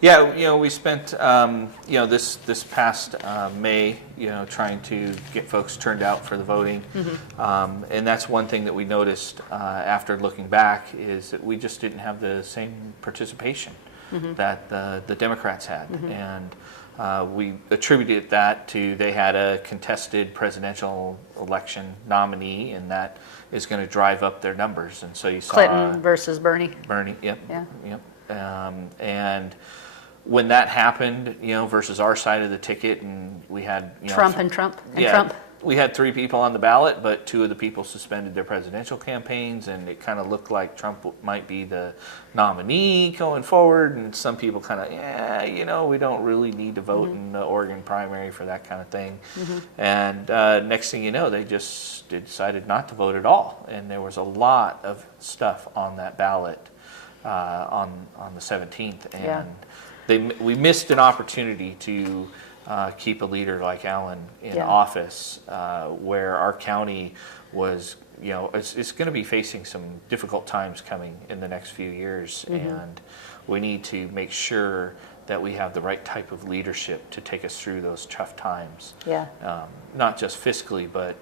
Yeah, we spent this past May, trying to get folks turned out for the voting, and that's one thing that we noticed after looking back is that we just didn't have the same participation that the Democrats had, and we attributed that to they had a contested presidential election nominee, and that is going to drive up their numbers, and so you saw Clinton versus Bernie. Yep, Yeah. yep, and when that happened, versus our side of the ticket, and we had Trump and Trump. We had 3 people on the ballot, but 2 of the people suspended their presidential campaigns, and it kind of looked like Trump might be the nominee going forward. And some people kind of, we don't really need to vote in the Oregon primary for that kind of thing. And next thing you know, they just decided not to vote at all, and there was a lot of stuff on that ballot on the 17th, and we missed an opportunity to keep a leader like Alan in office, where our county was, it's going to be facing some difficult times coming in the next few years, and we need to make sure that we have the right type of leadership to take us through those tough times. Yeah. Not just fiscally, but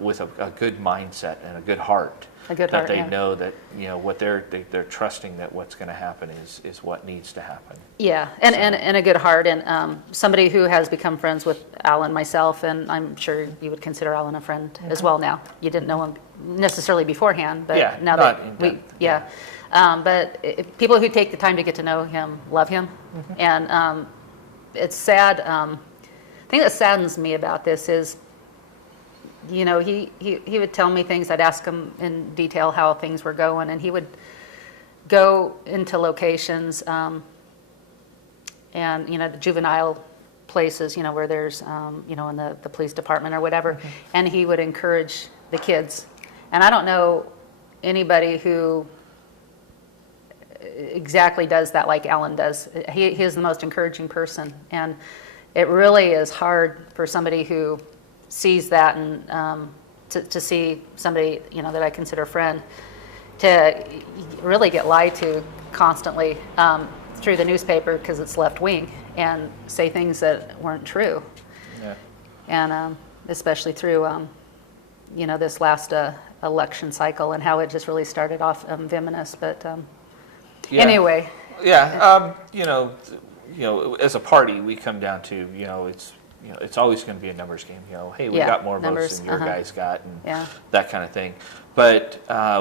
with a good mindset and a good heart. That they know that what they're trusting that what's going to happen is what needs to happen. Yeah, and a good heart, and somebody who has become friends with Alan, myself, and I'm sure you would consider Alan a friend as well now. You didn't know him necessarily beforehand, but now that but people who take the time to get to know him love him, and it's sad. The thing that saddens me about this is, he would tell me things. I'd ask him in detail how things were going, and he would go into locations, and the juvenile places, where there's, in the police department or whatever, and he would encourage the kids. And I don't know anybody who exactly does that like Alan does. He is the most encouraging person, and it really is hard for somebody who sees that, and to see somebody that I consider a friend to really get lied to constantly through the newspaper because it's left wing, and say things that weren't true. Yeah. And especially through this last election cycle, and how it just really started off venomous. But anyway. Yeah. As a party, we come down to it's always going to be a numbers game. Hey, we got more votes than your guys got, and that kind of thing. But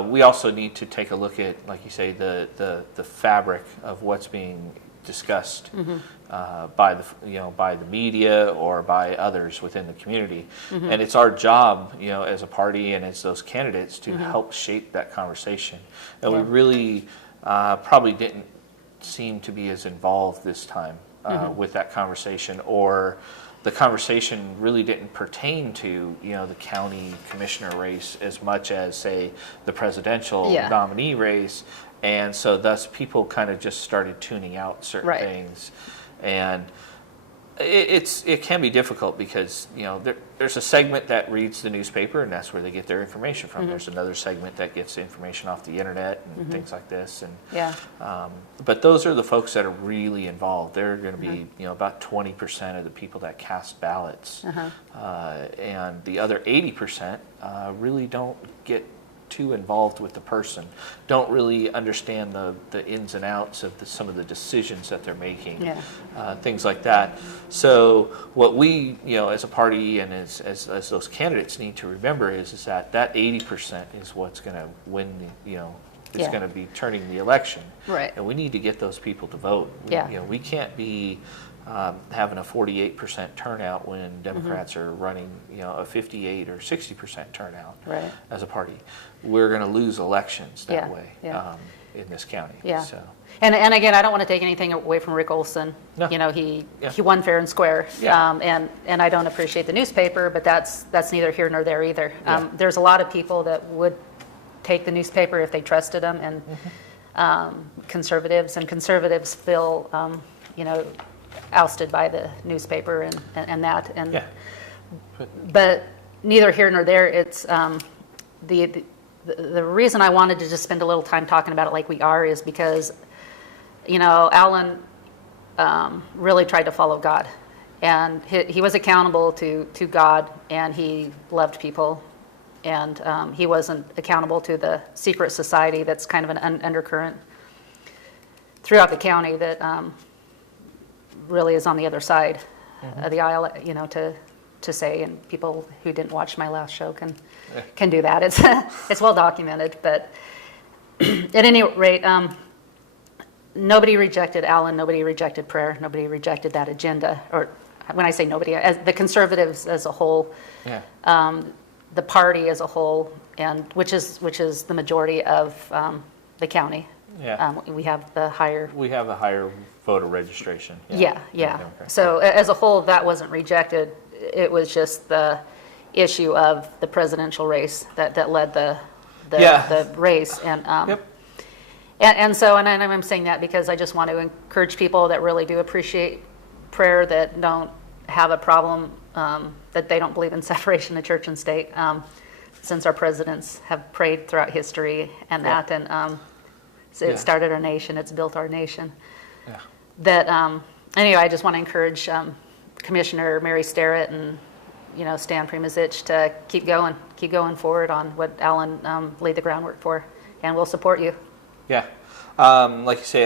we also need to take a look at, like you say, the fabric of what's being discussed by the media or by others within the community. And it's our job, as a party and as those candidates, to help shape that conversation. And we really probably didn't seem to be as involved this time with that conversation, or the conversation really didn't pertain to the county commissioner race as much as, say, the presidential nominee race, and so thus people kind of just started tuning out certain things, and it can be difficult because there's a segment that reads the newspaper, and that's where they get their information from. There's another segment that gets information off the internet and things like this, and but those are the folks that are really involved. They're going to be about 20% of the people that cast ballots, and the other 80% really don't get too involved with the person, don't really understand the ins and outs of some of the decisions that they're making, things like that. So what we, as a party and as those candidates need to remember is that 80% is what's going to win is going to be turning the election. Right. And we need to get those people to vote. We can't be having a 48% turnout when Democrats are running, a 58 or 60% turnout as a party. We're going to lose elections that way in this county. Yeah. So. And again, I don't want to take anything away from Rick Olson. No. He won fair and square. Yeah. And I don't appreciate the newspaper, but that's neither here nor there either. There's a lot of people that would take the newspaper if they trusted them, and conservatives feel ousted by the newspaper and that, and but neither here nor there. It's the reason I wanted to just spend a little time talking about it like we are is because Alan really tried to follow God. And he was accountable to God, and he loved people. And he wasn't accountable to the secret society that's kind of an undercurrent throughout the county that really is on the other side of the aisle, to say. And people who didn't watch my last show can do that. It's well documented. But at any rate, nobody rejected Alan. Nobody rejected prayer. Nobody rejected that agenda. Or when I say nobody, as the conservatives as a whole, the party as a whole, and which is the majority of the county. Yeah. We have a higher voter registration. Yeah. So as a whole, that wasn't rejected. It was just the issue of the presidential race that led the race. And and so I'm saying that because I just want to encourage people that really do appreciate prayer, that don't have a problem, that they don't believe in separation of church and state, since our presidents have prayed throughout history and that, and so it started our nation, it's built our nation. Yeah. That anyway, I just want to encourage Commissioner Mary Starrett and Stan Primazich to keep going forward on what Alan laid the groundwork for, and we'll support you. Yeah, like you say,